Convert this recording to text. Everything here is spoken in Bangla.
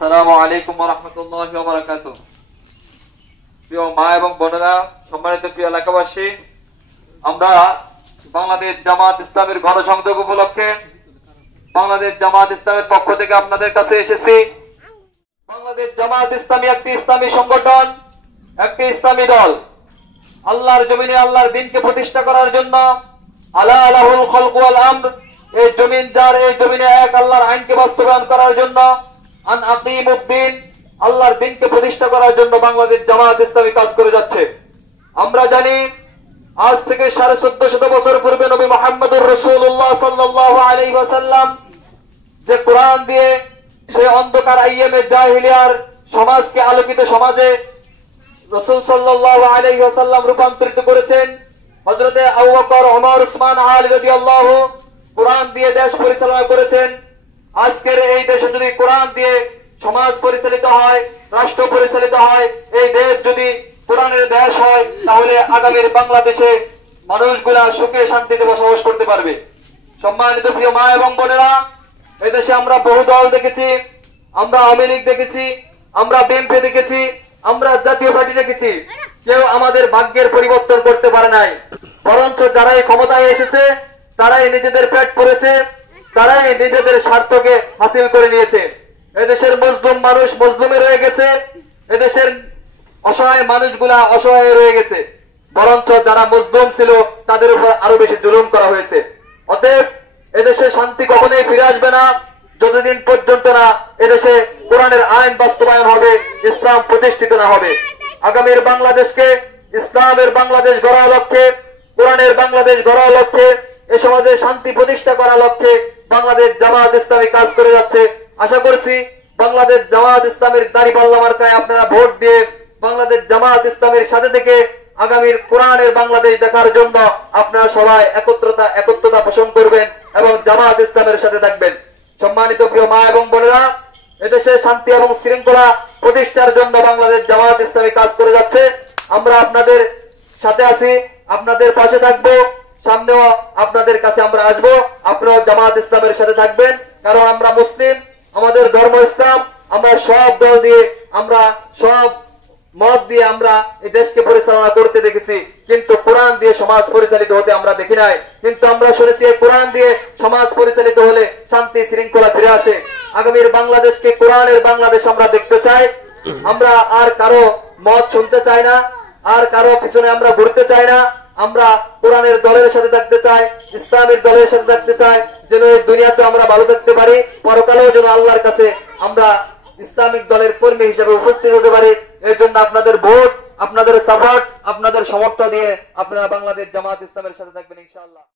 আসসালামু আলাইকুম ওয়া রাহমাতুল্লাহি ওয়া বারাকাতুহু। প্রিয় মা এবং বোনেরা, সম্মানিত প্রিয় এলাকাবাসী, আমরা বাংলাদেশ জামাত ইসলামের গণসংযোগ উপলক্ষে বাংলাদেশ জামাত ইসলামের পক্ষ থেকে আপনাদের কাছে এসেছি। বাংলাদেশ জামাত ইসলামী একটি ইসলামী সংগঠন, একটি ইসলামী দল। আল্লাহর জমিনে আল্লাহর দ্বীনকে প্রতিষ্ঠা করার জন্য, আলা লাহুল খালকু ওয়াল আমর, এই জমিন যার, এই জমিনে এক আল্লাহর আইনকে বাস্তবায়ন করার জন্য, আন আকিমুদ্দিন, আল্লাহর দ্বীনকে প্রতিষ্ঠা করার জন্য বাংলাদেশ জামাত ইসলামী কাজ করে যাচ্ছে। আমরা জানি আজ থেকে 1450 বছর পূর্বে নবী মুহাম্মদুর রাসূলুল্লাহ সাল্লাল্লাহু আলাইহি ওয়াসাল্লাম যে কোরআন দিয়ে সেই অন্ধকার আইয়ামে জাহিলিয়ার সমাজকে আলোকিত সমাজে রাসূল সাল্লাল্লাহু আলাইহি ওয়াসাল্লাম রূপান্তরিত করেছেন। হযরতে আবু বকর, ওমর, উসমান, আলী রাদিয়াল্লাহু কোরআন দিয়ে দেশ পরিচালনা করেছেন। আজকের এই দেশে যদি কোরআন দিয়ে সমাজ পরিচালিত হয়, রাষ্ট্র পরিচালিত হয়, এই দেশ যদি কোরআনের দেশ হয়, তাহলে আগামীর বাংলাদেশে মানুষগুলা সুখে শান্তিতে বসবাস করতে পারবে। সম্মানিত প্রিয় মা এবং বোনেরা, এই দেশে আমরা বহু দল দেখেছি, আমরা আওয়ামী লীগ দেখেছি, আমরা বিএনপি দেখেছি, আমরা জাতীয় পার্টি দেখেছি। কেউ আমাদের ভাগ্যের পরিবর্তন করতে পারে নাই, বরঞ্চ যারাই ক্ষমতায় এসেছে তারাই নিজেদের পেট পড়েছে, তারাই নিজেদের স্বার্থকে হাসিল করে নিয়েছে। এদেশের মজলুম মানুষ মজলুমে রয়ে গেছে, এদেশের অসহায় মানুষগুলা অসহায় রয়ে গেছে, বরঞ্চ যারা মজলুম ছিল তাদের উপর আরো বেশি জুলুম করা হয়েছে। অতএব এদেশে শান্তি কখনোই ফিরে আসবে না যতদিন পর্যন্ত না এদেশে কোরআনের আইন বাস্তবায়ন হবে, ইসলাম প্রতিষ্ঠিত না হবে। আগামীর বাংলাদেশকে ইসলামের বাংলাদেশ গড়ার লক্ষ্যে, কোরআনের বাংলাদেশ গড়ার লক্ষ্যে, এ সমাজে শান্তি প্রতিষ্ঠা করার লক্ষ্যে বাংলাদেশ জামাত ইসলামী কাজ করে যাচ্ছে। আশা করছি বাংলাদেশ জামাত ইসলামের দাঁড়িপাল্লা মার্কায় আপনারা ভোট দিয়ে বাংলাদেশ জামাত ইসলামের সাথে থেকে আগামীর কোরআনের বাংলাদেশ দেখার জন্য আপনারা সবাই একত্রতা পোষণ করবেন এবং জামাত ইসলামের সাথে থাকবেন। সম্মানিত প্রিয় মা এবং বোনেরা, এদেশে শান্তি এবং শৃঙ্খলা প্রতিষ্ঠার জন্য বাংলাদেশ জামাত ইসলামী কাজ করে যাচ্ছে। আমরা আপনাদের সাথে আছি, আপনাদের পাশে থাকবো, সামনেও আপনাদের কাছে আমরা আসবো। আপনারাও জামাত ইসলামের সাথে থাকবেন, কারণ আমরা মুসলিম, আমাদের ধর্ম ইসলাম। আমরা সব দল দিয়ে, আমরা সব মত দিয়ে আমরা এই দেশকে পরিচালনা করতে দেখেছি, কিন্তু কোরআন দিয়ে সমাজ পরিচালিত হতে আমরা দেখি নাই। কিন্তু আমরা শুনেছি কোরআন দিয়ে সমাজ পরিচালিত হলে শান্তি শৃঙ্খলা ফিরে আসে। আগামীর বাংলাদেশকে কোরআনের বাংলাদেশ আমরা দেখতে চাই। আমরা আর কারো মত শুনতে চাই না, আর কারো পিছনে আমরা ঘুরতে চাই না। আমরা কোরআনের দলের সাথে থাকতে চাই, ইসলামের দলের সাথে থাকতে চাই, যেন এই দুনিয়াতে আমরা ভালো থাকতে পারি, পরকালেও যেন আল্লাহর কাছে আমরা ইসলামিক দলের কর্মী হিসেবে উপস্থিত হতে পারি। এর জন্য আপনাদের ভোট, আপনাদের সাপোর্ট, আপনাদের সমর্থন দিয়ে আপনারা বাংলাদেশ জামাত ইসলামের সাথে থাকবেন ইনশাআল্লাহ।